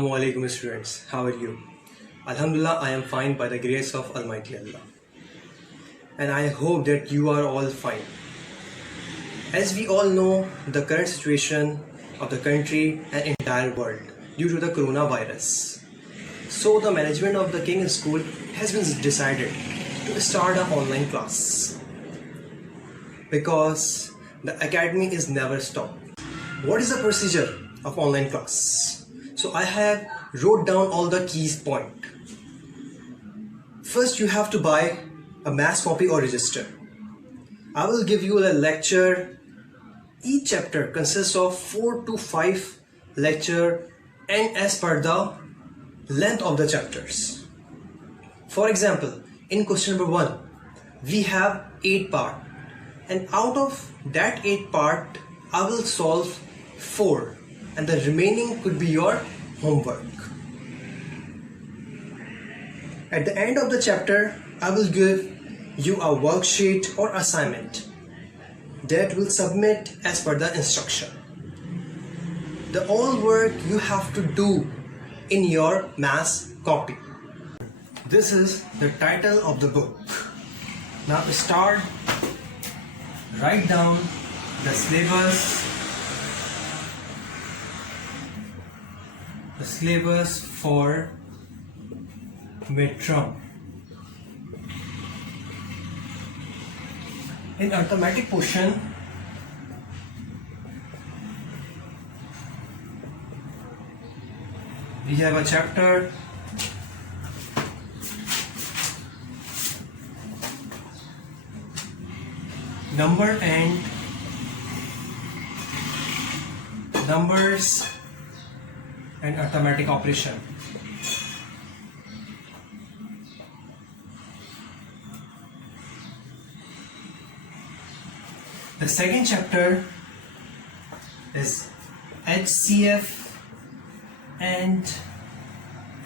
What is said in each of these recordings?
Assalamu alaikum students, how are you? Alhamdulillah, I am fine by the grace of Almighty Allah. And I hope that you are all fine. As we all know, the current situation of the country and entire world due to the coronavirus. So the management of the King School has been decided to start an online class. Because the academy is never stopped. What is the procedure of online class? So I have wrote down all the keys point. First you have to buy a mass copy or register. I will give you a lecture. Each chapter consists of 4 to 5 lecture and as per the length of the chapters. For example, in question number 1, we have 8 part, and out of that 8 part, I will solve 4, and the remaining could be your homework. At the end of the chapter, I will give you a worksheet or assignment that will submit as per the instruction. The all work you have to do in your mass copy. This is the title of the book. Now start, write down the syllabus for midterm. In arithmetic portion, we have a chapter numbers and arithmetic operation. The second chapter is HCF and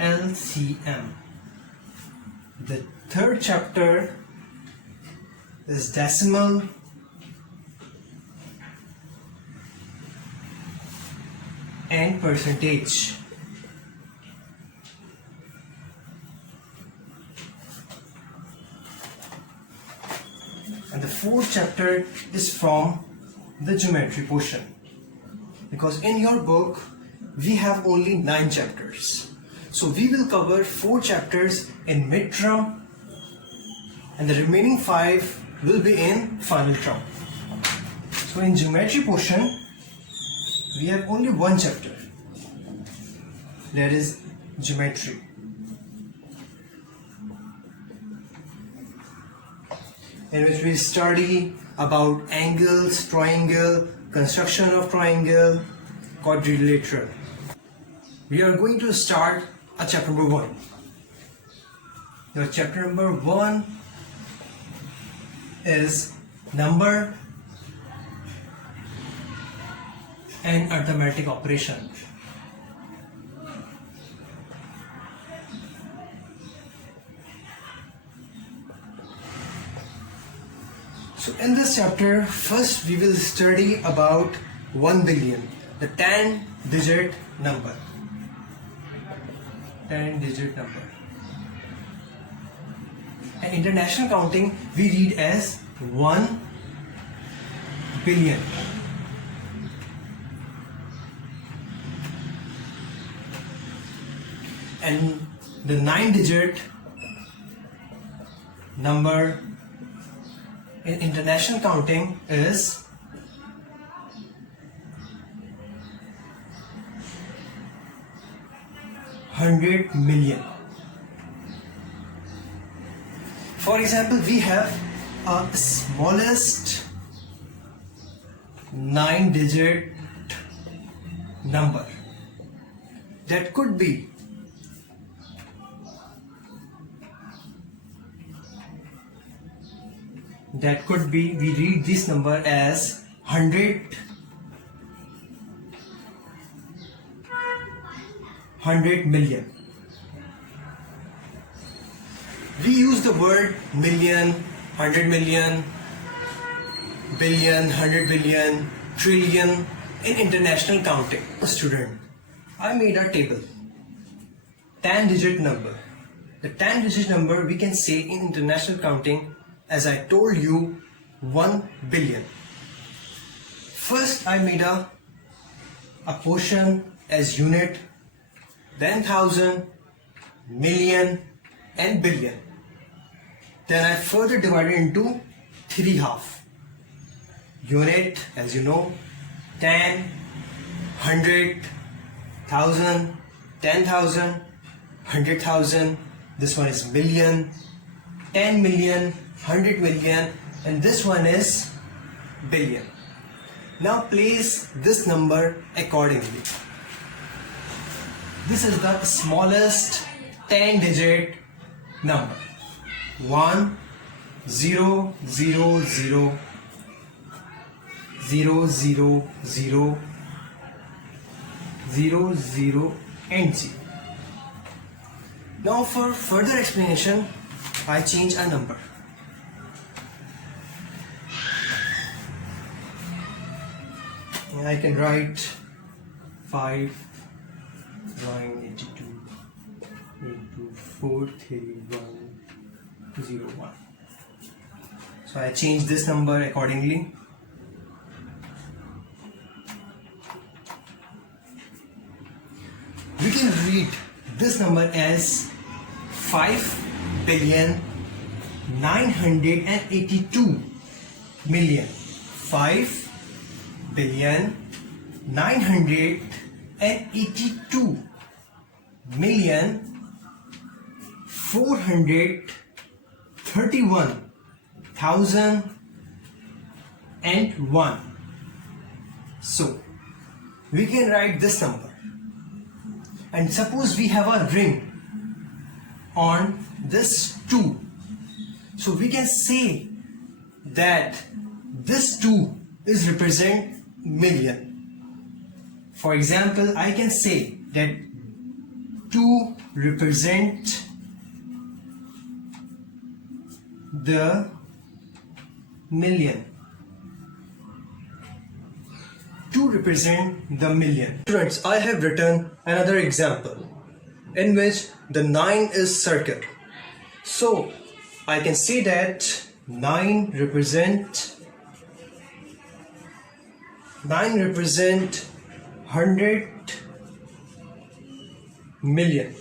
LCM. The third chapter is decimal and percentage. And the fourth chapter is from the geometry portion, because in your book we have only 9 chapters. So we will cover 4 chapters in midterm and the remaining 5 will be in final term. So in geometry portion we have only 1 chapter, that is geometry. In which we study about angles, triangle, construction of triangle, quadrilateral. We are going to start a chapter number 1. The chapter number 1 is number and arithmetic operation. So in this chapter, first we will study about 1 billion, the 10-digit number. 10-digit number. And international counting we read as 1 billion. And the 9-digit number in international counting is 100 million. For example, we have a smallest 9-digit number that could be we read this number as 100 million. We use the word million, 100 million, billion, 100 billion, trillion in international counting. A student, I made a table 10-digit number. The 10-digit number we can say in international counting, as I told you, 1 billion. First I made a portion as unit, then thousand, million and billion. Then I further divided into 3 half. Unit, as you know, 10, 100, 1000, 10,000, 100,000. This one is million, 10 million, 100 million, and this one is billion. Now place this number accordingly. This is the smallest 10-digit number. 1 0 0 0 0 0 0 0 0 and 0. Now for further explanation, I change a number. I can write 5 82 into 4 3 1 0 1. So I change this number accordingly. We can read this number as 5,982,000,000. 5,982,431,001. So we can write this number. And suppose we have a ring on this 2. So we can say that this 2 is represent million. For example, I can say that 2 represent the million. 2 represent the million. Students, I have written another example in which the 9 is circle. So I can say that 9 represent 100 million.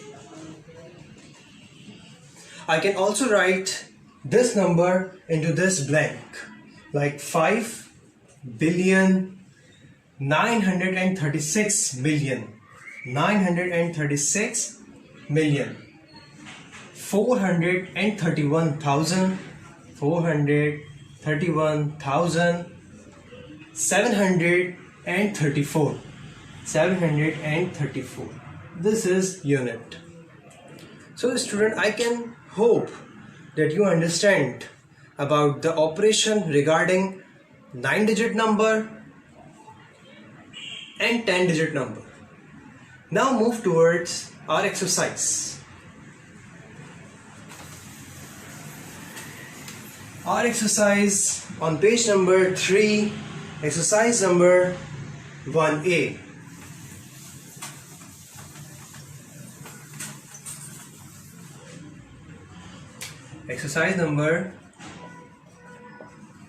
I can also write this number into this blank, like 5,936,000,000, 936 million, 431,000, 734, 734. This is unit. So student, I can hope that you understand about the operation regarding 9-digit number and 10-digit number. Now move towards our exercise. Our exercise on page number 3, exercise number 1A. Exercise number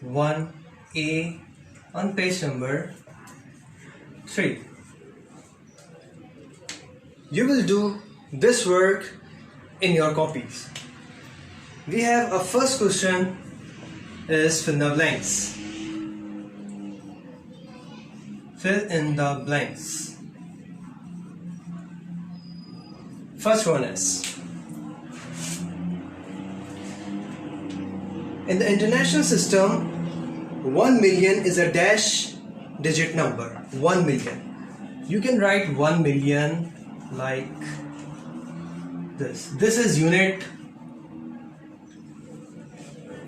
1A on page number 3. You will do this work in your copies. We have a first question is fill in the blanks. Fill in the blanks. First one is, in the international system, 1 million is a dash digit number. 1 million. You can write 1 million like this. This is unit.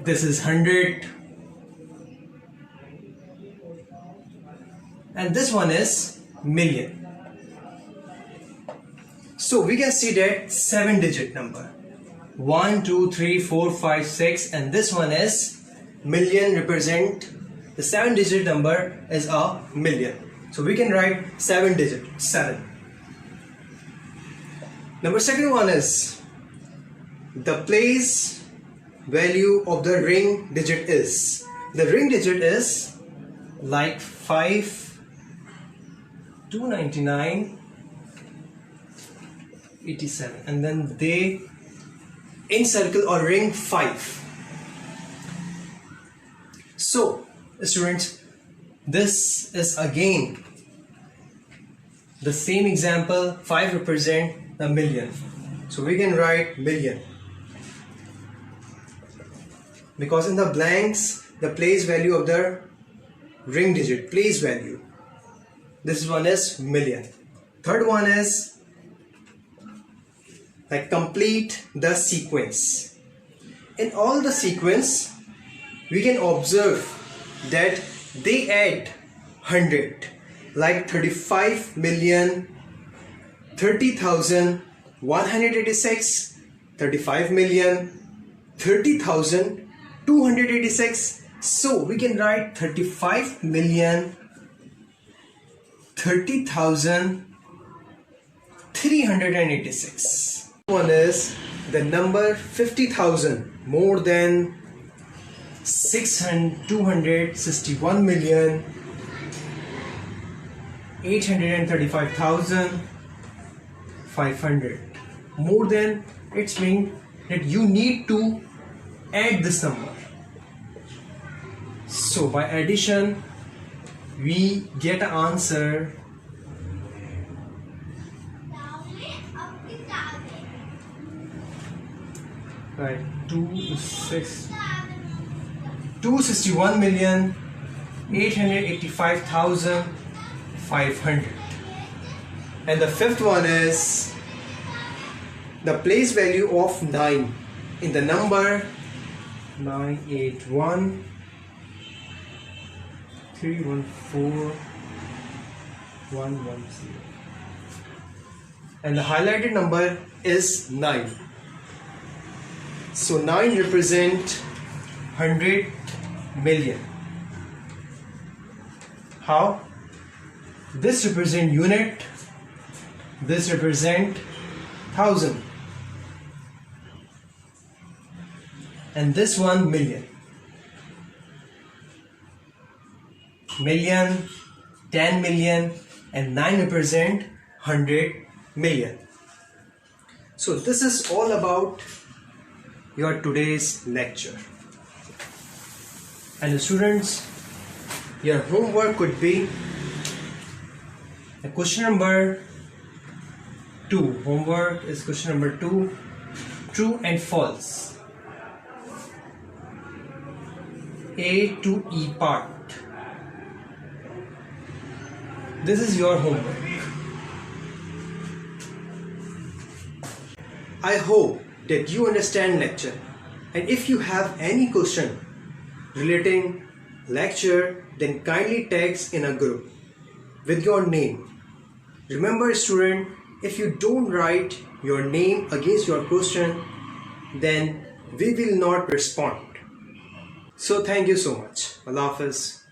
This is 100. And this one is million. So we can see that 7-digit number. 1, 2, 3, 4, 5, 6, and this one is million. Represent the 7-digit number is a million. So we can write 7-digit, 7. Number second one is the place value of the ring digit is. The ring digit is like 5, 299, 87, and then they encircle or ring 5. So students, this is again the same example. 5 represent a million, so we can write million, because in the blanks the place value of the ring digit, place value, this one is million. Third one is like complete the sequence. In all the sequence we can observe that they add 100, like 35 million 30,186, 35 million 30,286. So we can write 35 million 30,386. One is the number 50,000 more than 261 million 835,500. More than, it's mean that you need to add this number. So by addition we get an answer right, 261 million 885,500. And the fifth one is the place value of 9 in the number 981 314 110, and the highlighted number is 9. So 9 represent 100 million. How? This represent unit, this represent thousand, and this one million. Million, 10 million, and 9 represent 100 million. So this is all about your today's lecture. And the students, your homework could be question number 2. Homework is question number 2, true and false. A to E part. This is your homework. I hope that you understand lecture, and if you have any question relating lecture, then kindly text in a group with your name. Remember student, if you don't write your name against your question, then we will not respond. So thank you so much. Allah Hafiz.